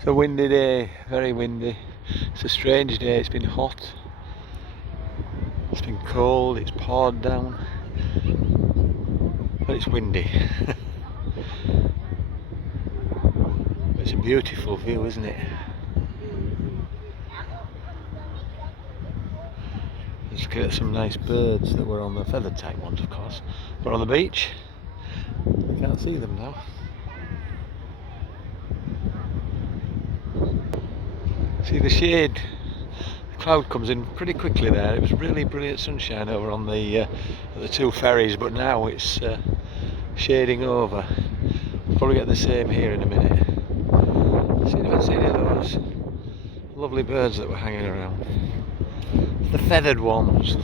It's a windy day, very windy. It's a strange day, it's been hot, it's been cold, it's poured down, but it's windy. It's a beautiful view, isn't it? Let's get some nice birds that were on the feathered type ones, of course. We're on the beach, you can't see them now. See the shade, the cloud comes in pretty quickly there. It was really brilliant sunshine over on the two ferries, but now it's shading over. We'll probably get the same here in a minute. See if I can see any of those lovely birds that were hanging around. The feathered ones.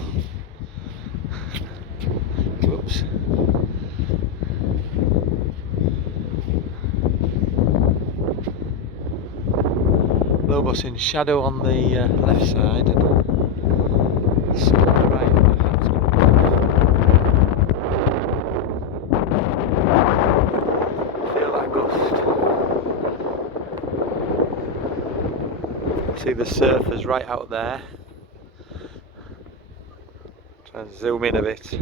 Whoops. Lobos in shadow on the left side and sun on the right. Feel that gust. See the surfers right out there. Try and zoom in a bit.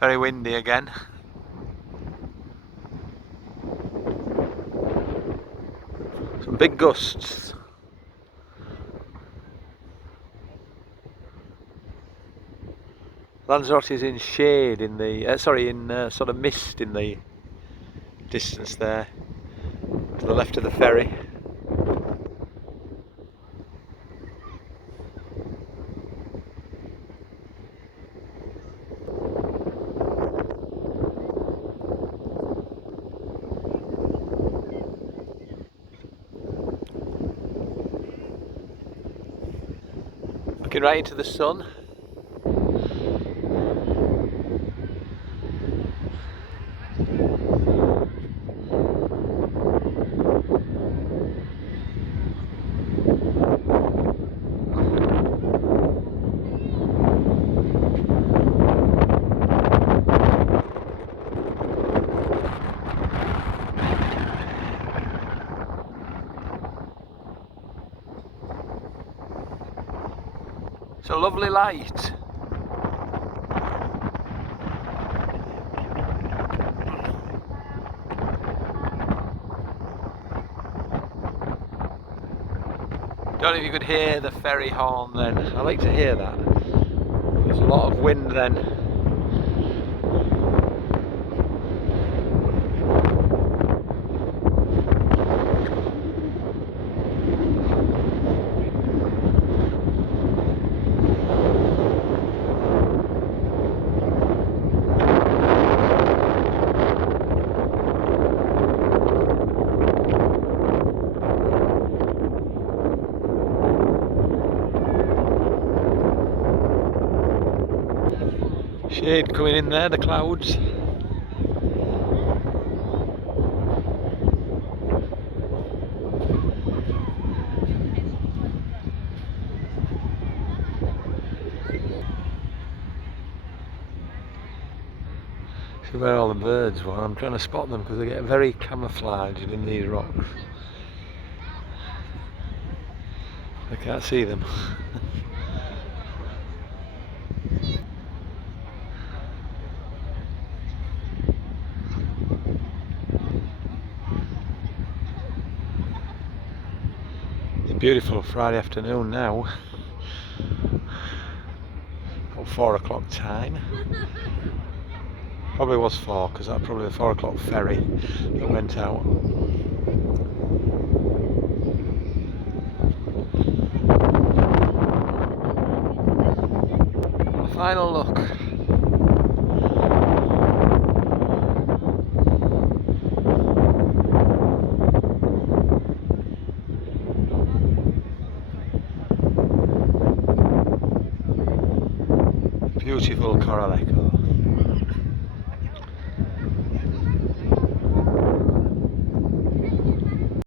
Very windy again. Some big gusts. Lanzarote is in shade in the, sort of mist in the distance there, to the left of the ferry. Looking right into the sun. It's a lovely light. Don't know if you could hear the ferry horn then. I like to hear that. There's a lot of wind then. Shade coming in there, the clouds. See where all the birds were. I'm trying to spot them because they get very camouflaged in these rocks. I can't see them. Beautiful Friday afternoon now, about 4 o'clock time. Probably was 4 because that's probably the 4 o'clock ferry that went out. A final look. Beautiful Corralejo.